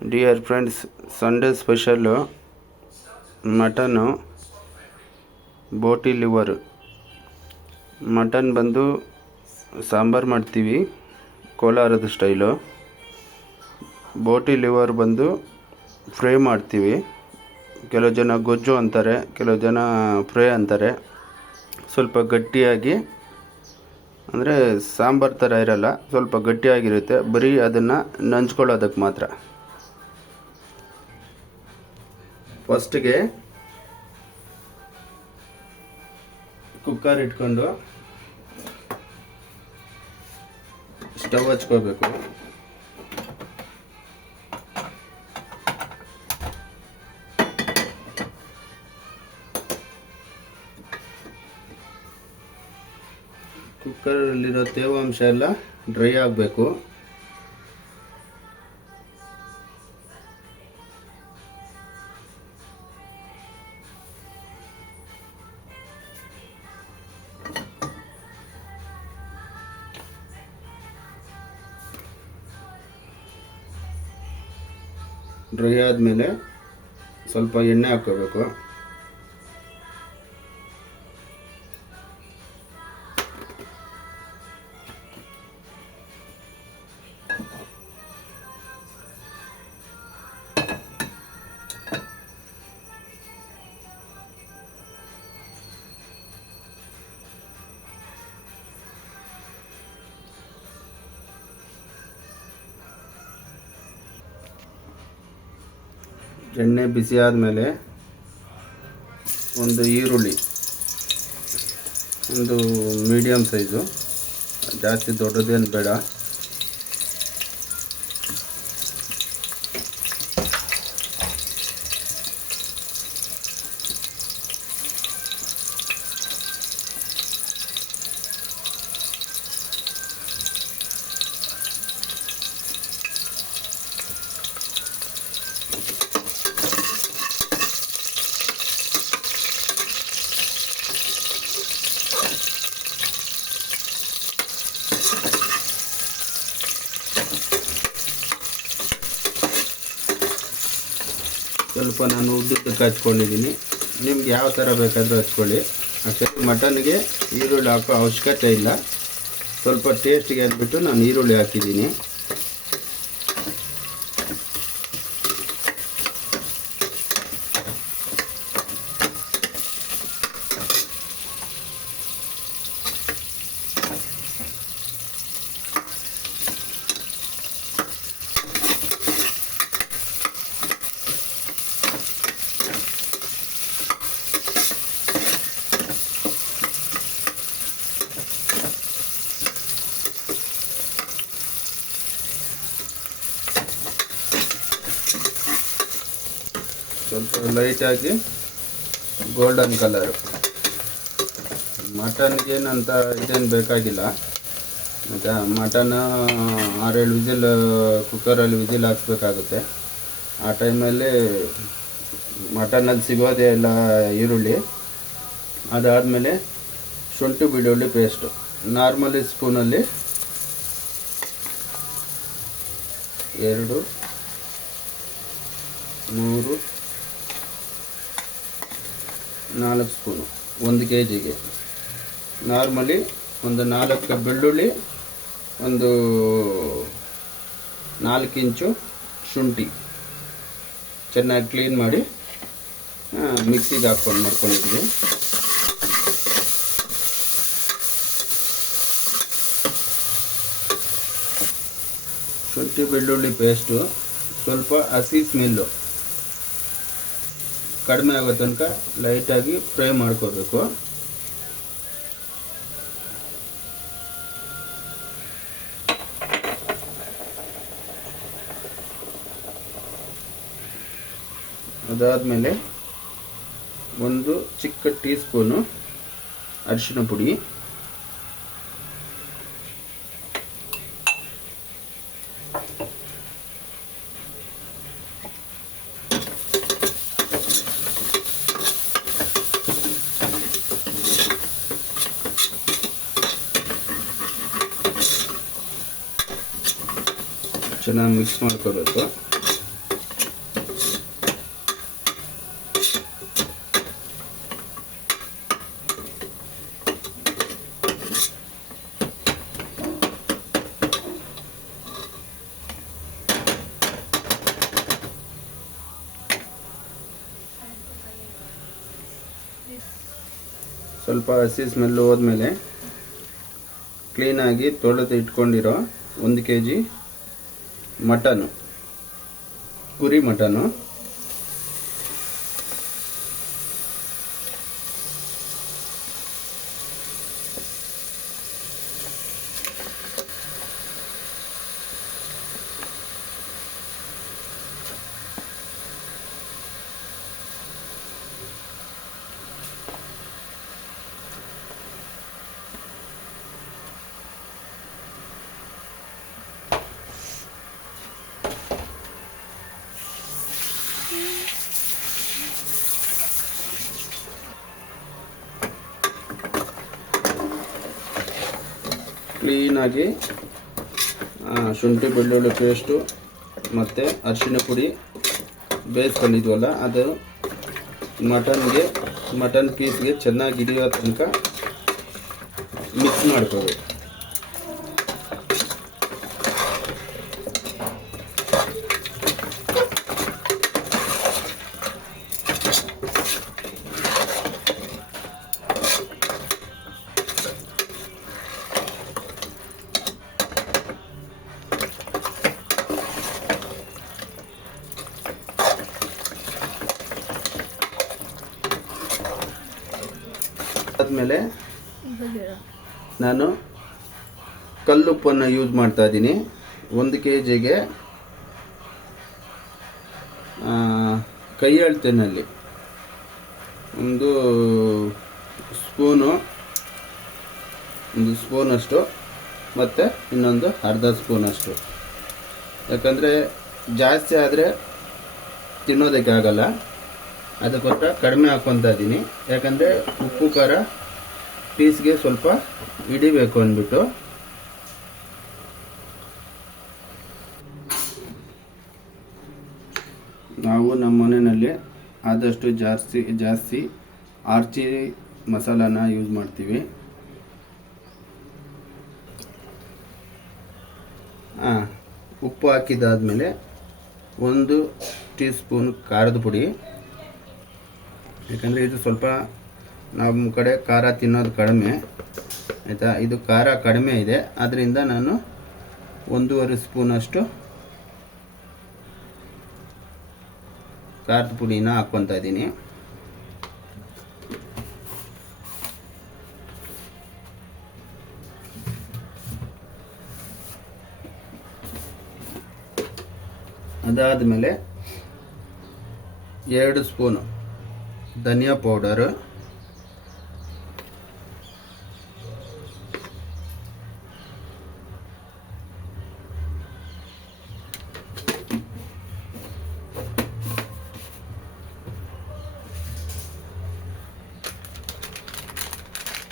Dear friends, Sunday special mutton, boti liver. Mutton ಬಂದು ಸಾಂಬಾರು ಮಾಡ್ತೀವಿ, ಕೋಲಾರದ ಸ್ಟೈಲು. ಬೋಟಿ ಲಿವರ್ ಬಂದು ಫ್ರೈ ಮಾಡ್ತೀವಿ. ಕೆಲವು ಜನ ಗೊಜ್ಜು ಅಂತಾರೆ, ಕೆಲವು ಜನ ಫ್ರೈ ಅಂತಾರೆ. ಸ್ವಲ್ಪ ಗಟ್ಟಿಯಾಗಿ, ಅಂದರೆ ಸಾಂಬಾರು ಥರ ಇರಲ್ಲ, ಸ್ವಲ್ಪ ಗಟ್ಟಿಯಾಗಿರುತ್ತೆ. ಬರೀ ಅದನ್ನು ನಂಚ್ಕೊಳ್ಳೋದಕ್ಕೆ ಮಾತ್ರ. ಫಸ್ಟಿಗೆ ಕುಕ್ಕರ್ ಇಟ್ಕೊಂಡು ಸ್ಟವ್ ಹಚ್ಕೋಬೇಕು. ಕುಕ್ಕರಲ್ಲಿರೋ ತೇವಾಂಶ ಎಲ್ಲ ಡ್ರೈ ಆಗಬೇಕು. ಡ್ರೈ ಆದಮೇಲೆ ಸ್ವಲ್ಪ ಎಣ್ಣೆ ಹಾಕ್ಕೋಬೇಕು. ಎಣ್ಣೆ ಬಿಸಿ ಆದಮೇಲೆ ಒಂದು ಈರುಳ್ಳಿ, ಒಂದು ಮೀಡಿಯಮ್ ಸೈಜು, ಜಾಸ್ತಿ ದೊಡ್ಡದೇನು ಬೇಡ. ಸ್ವಲ್ಪ ನಾನು ಉದ್ದಕ್ಕೆ ಹಚ್ಕೊಂಡಿದ್ದೀನಿ. ನಿಮ್ಗೆ ಯಾವ ಥರ ಬೇಕಾದರೂ ಹಚ್ಕೊಳ್ಳಿ. ಆ್ಯಕ್ಚುಲಿ ಮಟನ್ಗೆ ಈರುಳ್ಳಿ ಹಾಕೋ ಅವಶ್ಯಕತೆ ಇಲ್ಲ. ಸ್ವಲ್ಪ ಟೇಸ್ಟಿಗೆ ಅಂದ್ಬಿಟ್ಟು ನಾನು ಈರುಳ್ಳಿ ಹಾಕಿದ್ದೀನಿ. ಸ್ವಲ್ಪ ಲೈಟಾಗಿ ಗೋಲ್ಡನ್ ಕಲರು. ಮಟನ್ಗೇನಂತ ಇದೇನು ಬೇಕಾಗಿಲ್ಲ. ಮತ್ತು ಮಟನ್ 6-7 ವಿಸಿಲ್ ಕುಕ್ಕರಲ್ಲಿ ವಿಸಿಲ್ ಹಾಕ್ಸ್ಬೇಕಾಗುತ್ತೆ. ಆ ಟೈಮಲ್ಲಿ ಮಟನಲ್ಲಿ ಸಿಗೋದೇ ಇಲ್ಲ ಈರುಳ್ಳಿ. ಅದಾದಮೇಲೆ ಶುಂಠಿ ಬೆಳ್ಳುಳ್ಳಿ ಪೇಸ್ಟು ನಾರ್ಮಲಿ ಸ್ಪೂನಲ್ಲಿ 2, 3, 4 ಸ್ಪೂನು 1 kgಗೆ. ನಾರ್ಮಲಿ ಒಂದು 4 ಬೆಳ್ಳುಳ್ಳಿ, ಒಂದು 4 ಇಂಚು ಶುಂಠಿ ಚೆನ್ನಾಗಿ ಕ್ಲೀನ್ ಮಾಡಿ ಮಿಕ್ಸಿಗೆ ಹಾಕ್ಕೊಂಡು ಮಾಡ್ಕೊಂಡಿದ್ವಿ. ಶುಂಠಿ ಬೆಳ್ಳುಳ್ಳಿ ಪೇಸ್ಟು ಸ್ವಲ್ಪ ಹಸಿ ಸ್ಮೆಲ್ಲು ಕಡಿಮೆ ಆಗೋ ತನಕ ಲೈಟಾಗಿ ಫ್ರೈ ಮಾಡ್ಕೋಬೇಕು. ಅದಾದಮೇಲೆ ಒಂದು ಚಿಕ್ಕ ಟೀ ಸ್ಪೂನು ಅರಿಶಿನ ಪುಡಿ, ಚೆನ್ನಾಗಿ ಮಿಕ್ಸ್ ಮಾಡ್ಕೋಬೇಕು. ಸ್ವಲ್ಪ ಹಸಿ ಸ್ಮೆಲ್ಲು ಹೋದ್ಮೇಲೆ ಕ್ಲೀನಾಗಿ ತೊಳೆದು ಇಟ್ಕೊಂಡಿರೋ 1 kg ಮಟನು, ಕುರಿ ಮಟನು, ಕ್ಲೀನಾಗಿ ಶುಂಠಿ ಬೆಳ್ಳುಳ್ಳಿ ಪೇಸ್ಟು ಮತ್ತು ಅರಿಶಿನ ಪುಡಿ ಬೇಯಿಸ್ಕೊಂಡಿದ್ವಲ್ಲ ಅದು ಮಟನ್ ಪೀಸ್ಗೆ ಚೆನ್ನಾಗಿ ಹಿಡಿಯೋ ತನಕ ಮಿಕ್ಸ್ ಮಾಡ್ಕೋಬೇಕು. ಆದಮೇಲೆ ನಾನು ಕಲ್ಲುಪ್ಪನ್ನು ಯೂಸ್ ಮಾಡ್ತಾ ಇದ್ದೀನಿ. 1 kgಗೆ ಕೈ ಅಳತೆನಲ್ಲಿ 1 ಸ್ಪೂನಷ್ಟು ಮತ್ತು ಇನ್ನೊಂದು ಅರ್ಧ ಸ್ಪೂನಷ್ಟು. ಯಾಕಂದರೆ ಜಾಸ್ತಿ ಆದರೆ ತಿನ್ನೋದಕ್ಕೆ ಆಗಲ್ಲ, ಅದಕ್ಕೋಸ್ಕರ ಕಡಿಮೆ ಹಾಕ್ಕೊತಾ ಇದ್ದೀನಿ. ಯಾಕಂದರೆ ಉಪ್ಪು ಖಾರ ಪೀಸ್ಗೆ ಸ್ವಲ್ಪ ಹಿಡಿಬೇಕು ಅಂದ್ಬಿಟ್ಟು. ನಾವು ನಮ್ಮ ಮನೆಯಲ್ಲಿ ಆದಷ್ಟು ಜಾಸ್ತಿ ಆರ್ಚಿ ಮಸಾಲಾನ ಯೂಸ್ ಮಾಡ್ತೀವಿ. ಉಪ್ಪು ಹಾಕಿದಾದ್ಮೇಲೆ 1 ಟೀ ಸ್ಪೂನ್ ಖಾರದ ಪುಡಿ. ಯಾಕಂದರೆ ಇದು ಸ್ವಲ್ಪ ನಮ್ಮ ಕಡೆ ಖಾರ ತಿನ್ನೋದು ಕಡಿಮೆ, ಆಯಿತಾ. ಇದು ಖಾರ ಕಡಿಮೆ ಇದೆ, ಆದ್ದರಿಂದ ನಾನು 1.5 ಸ್ಪೂನಷ್ಟು ಖಾರದ ಪುಡಿನ ಹಾಕ್ಕೊತಾ ಇದ್ದೀನಿ. ಅದಾದಮೇಲೆ 2 ಸ್ಪೂನು ಧನಿಯಾ ಪೌಡರು,